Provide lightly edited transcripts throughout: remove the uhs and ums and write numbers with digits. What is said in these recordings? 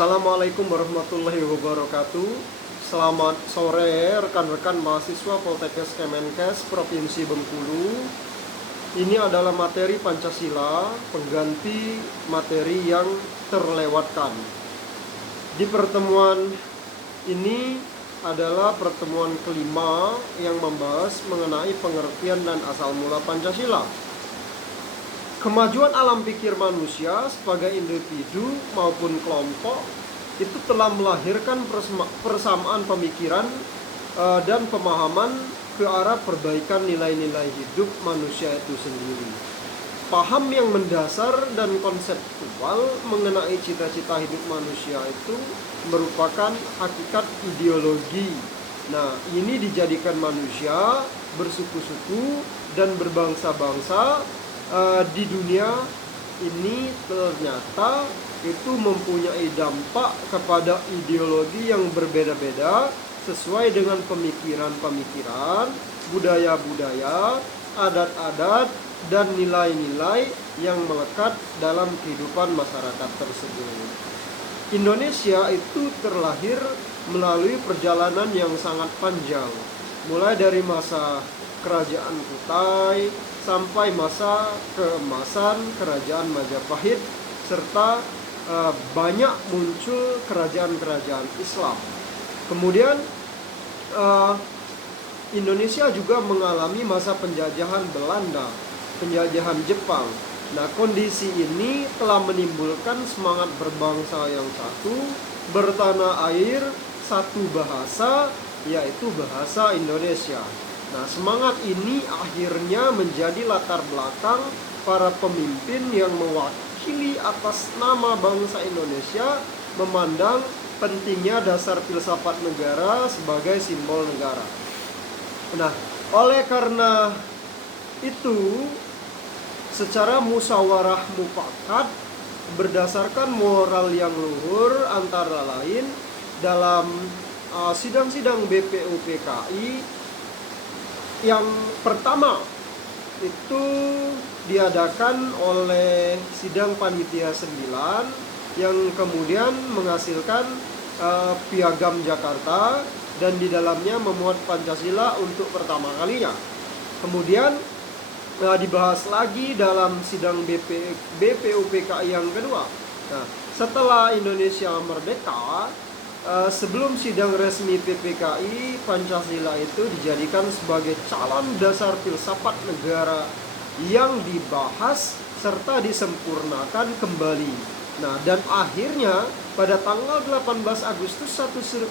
Assalamualaikum warahmatullahi wabarakatuh. Selamat sore rekan-rekan mahasiswa Poltekkes Kemenkes Provinsi Bengkulu. Ini adalah materi Pancasila, pengganti materi yang terlewatkan. Di pertemuan ini adalah pertemuan kelima yang membahas mengenai pengertian dan asal mula Pancasila. Kemajuan alam pikir manusia sebagai individu maupun kelompok itu telah melahirkan persamaan pemikiran dan pemahaman ke arah perbaikan nilai-nilai hidup manusia itu sendiri. Paham yang mendasar dan konseptual mengenai cita-cita hidup manusia itu merupakan hakikat ideologi. Nah, ini dijadikan manusia bersuku-suku dan berbangsa-bangsa di dunia ini ternyata itu mempunyai dampak kepada ideologi yang berbeda-beda sesuai dengan pemikiran-pemikiran, budaya-budaya, adat-adat, dan nilai-nilai yang melekat dalam kehidupan masyarakat tersebut. Indonesia itu terlahir melalui perjalanan yang sangat panjang, mulai dari masa Kerajaan Kutai sampai masa keemasan Kerajaan Majapahit, serta banyak muncul kerajaan-kerajaan Islam. Kemudian Indonesia juga mengalami masa penjajahan Belanda, penjajahan Jepang. Nah, kondisi ini telah menimbulkan semangat berbangsa yang satu, bertanah air, satu bahasa, yaitu bahasa Indonesia. Nah, semangat ini akhirnya menjadi latar belakang para pemimpin yang mewakili atas nama bangsa Indonesia memandang pentingnya dasar filsafat negara sebagai simbol negara. Nah, oleh karena itu, secara musyawarah mufakat berdasarkan moral yang luhur antara lain dalam sidang-sidang BPUPKI yang pertama itu diadakan oleh sidang panitia 9 yang kemudian menghasilkan piagam Jakarta dan di dalamnya memuat Pancasila untuk pertama kalinya. Kemudian dibahas lagi dalam sidang BPUPKI yang kedua. Nah, setelah Indonesia merdeka, sebelum sidang resmi PPKI, Pancasila itu dijadikan sebagai calon dasar filsafat negara yang dibahas serta disempurnakan kembali. Nah, dan akhirnya pada tanggal 18 Agustus 1945,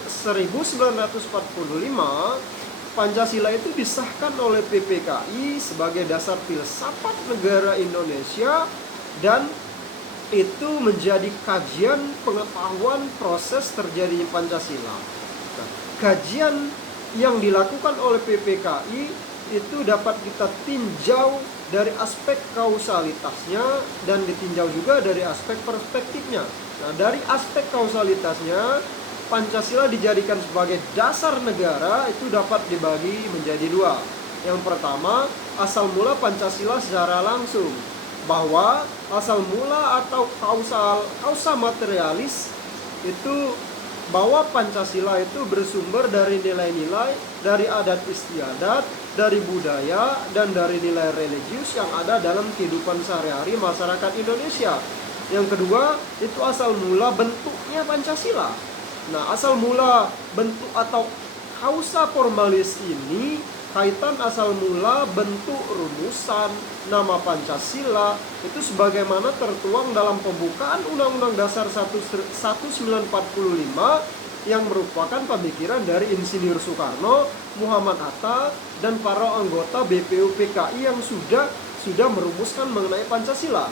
Pancasila itu disahkan oleh PPKI sebagai dasar filsafat negara Indonesia dan itu menjadi kajian pengetahuan proses terjadinya Pancasila. Nah, kajian yang dilakukan oleh PPKI itu dapat kita tinjau dari aspek kausalitasnya dan ditinjau juga dari aspek perspektifnya. Nah, dari aspek kausalitasnya, Pancasila dijadikan sebagai dasar negara itu dapat dibagi menjadi dua. Yang pertama, asal mula Pancasila secara langsung, bahwa asal mula atau kausa materialis itu bahwa Pancasila itu bersumber dari nilai-nilai, dari adat istiadat, dari budaya, dan dari nilai religius yang ada dalam kehidupan sehari-hari masyarakat Indonesia. Yang kedua, itu asal mula bentuknya Pancasila. Nah, asal mula bentuk atau kausa formalis ini kaitan asal mula bentuk rumusan nama Pancasila itu sebagaimana tertuang dalam pembukaan Undang-Undang Dasar 1945 yang merupakan pemikiran dari Insinyur Soekarno, Muhammad Hatta, dan para anggota BPUPKI yang sudah merumuskan mengenai Pancasila.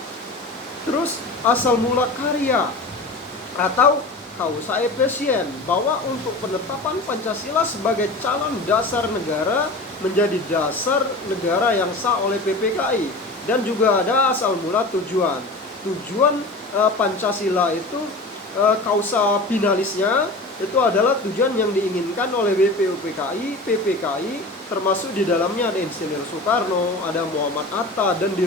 Terus asal mula karya atau kausa efisien, bahwa untuk penetapan Pancasila sebagai calon dasar negara menjadi dasar negara yang sah oleh PPKI. Dan juga ada asal mula tujuan Pancasila itu kausa finalisnya itu adalah tujuan yang diinginkan oleh BPUPKI, PPKI, termasuk di dalamnya ada Insinyur Soekarno, ada Muhammad Hatta, dan di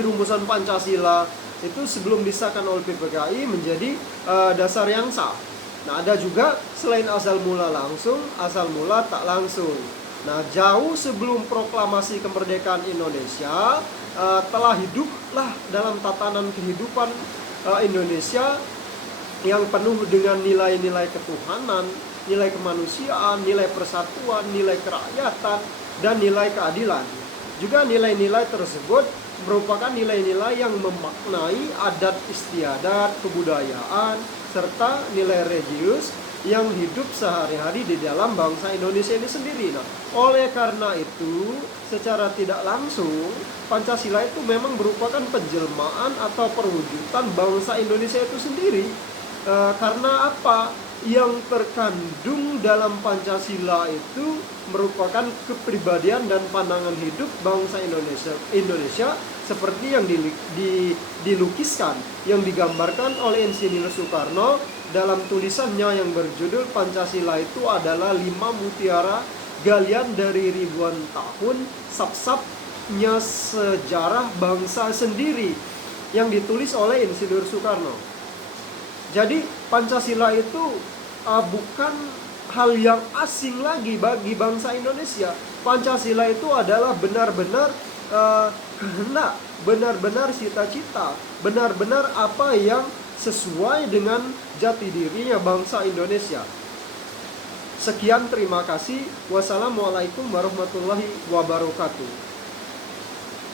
rumusan Pancasila itu sebelum disahkan oleh PPKI menjadi dasar yang sah. Nah, ada juga selain asal mula langsung, asal mula tak langsung. Nah, jauh sebelum proklamasi kemerdekaan Indonesia, telah hiduplah dalam tatanan kehidupan Indonesia yang penuh dengan nilai-nilai ketuhanan, nilai kemanusiaan, nilai persatuan, nilai kerakyatan, dan nilai keadilan. Juga nilai-nilai tersebut merupakan nilai-nilai yang memaknai adat istiadat, kebudayaan, serta nilai religius yang hidup sehari-hari di dalam bangsa Indonesia ini sendiri. Nah, oleh karena itu, secara tidak langsung, Pancasila itu memang merupakan penjelmaan atau perwujudan bangsa Indonesia itu sendiri. Karena apa? Yang terkandung dalam Pancasila itu merupakan kepribadian dan pandangan hidup bangsa Indonesia seperti yang dilukiskan, yang digambarkan oleh Insinyur Soekarno dalam tulisannya yang berjudul Pancasila itu adalah 5 mutiara galian dari ribuan tahun sap-sapnya sejarah bangsa sendiri, yang ditulis oleh Insinyur Soekarno. Jadi Pancasila itu bukan hal yang asing lagi bagi bangsa Indonesia. Pancasila itu adalah benar-benar kehendak, benar-benar cita-cita, benar-benar apa yang sesuai dengan jati dirinya bangsa Indonesia. Sekian, terima kasih. Wassalamualaikum warahmatullahi wabarakatuh.